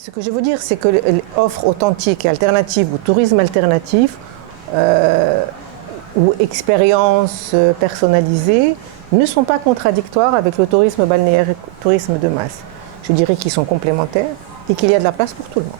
Ce que je veux dire, c'est que l'offre authentique et alternative ou tourisme alternatif ou expériences personnalisées ne sont pas contradictoires avec le tourisme balnéaire et le tourisme de masse. Je dirais qu'ils sont complémentaires et qu'il y a de la place pour tout le monde.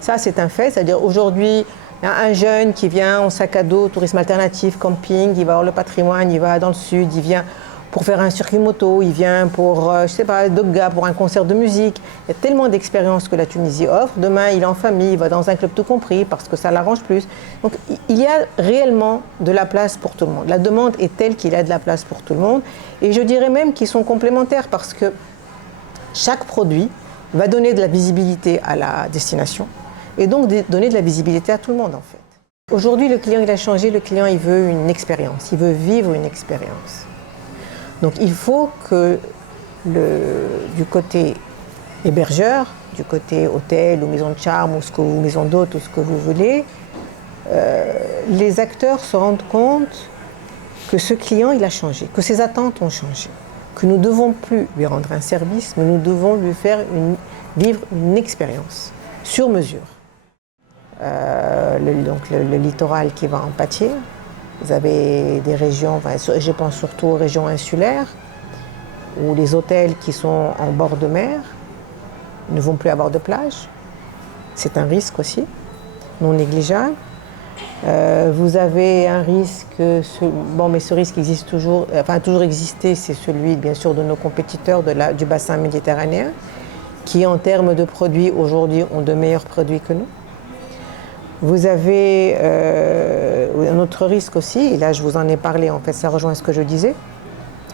Ça, c'est un fait. C'est-à-dire aujourd'hui, il y a un jeune qui vient en sac à dos, tourisme alternatif, camping, il va voir le patrimoine, il va dans le sud, il vient pour faire un circuit moto, il vient pour, je sais pas, Doga, pour un concert de musique. Il y a tellement d'expériences que la Tunisie offre. Demain, il est en famille, il va dans un club tout compris parce que ça l'arrange plus. Donc, il y a réellement de la place pour tout le monde. La demande est telle qu'il y a de la place pour tout le monde. Et je dirais même qu'ils sont complémentaires parce que chaque produit va donner de la visibilité à la destination et donc donner de la visibilité à tout le monde, en fait. Aujourd'hui, le client, il a changé. Le client, il veut une expérience. Il veut vivre une expérience. Donc il faut que du côté hébergeur, du côté hôtel ou maison de charme ou maison d'hôte ou ce que vous voulez, les acteurs se rendent compte que ce client il a changé, que ses attentes ont changé, que nous ne devons plus lui rendre un service, mais nous devons lui faire vivre une expérience sur mesure. Donc le littoral qui va en pâtir. Vous avez des régions, je pense surtout aux régions insulaires, où les hôtels qui sont en bord de mer ne vont plus avoir de plage. C'est un risque aussi, non négligeable. Vous avez un risque, mais ce risque existe toujours, a toujours existé, c'est celui bien sûr de nos compétiteurs du bassin méditerranéen, qui en termes de produits aujourd'hui ont de meilleurs produits que nous. Vous avez un autre risque aussi, et là je vous en ai parlé, en fait ça rejoint ce que je disais,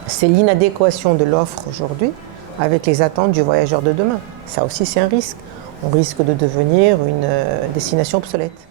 c'est l'inadéquation de l'offre aujourd'hui avec les attentes du voyageur de demain. Ça aussi c'est un risque. On risque de devenir une destination obsolète.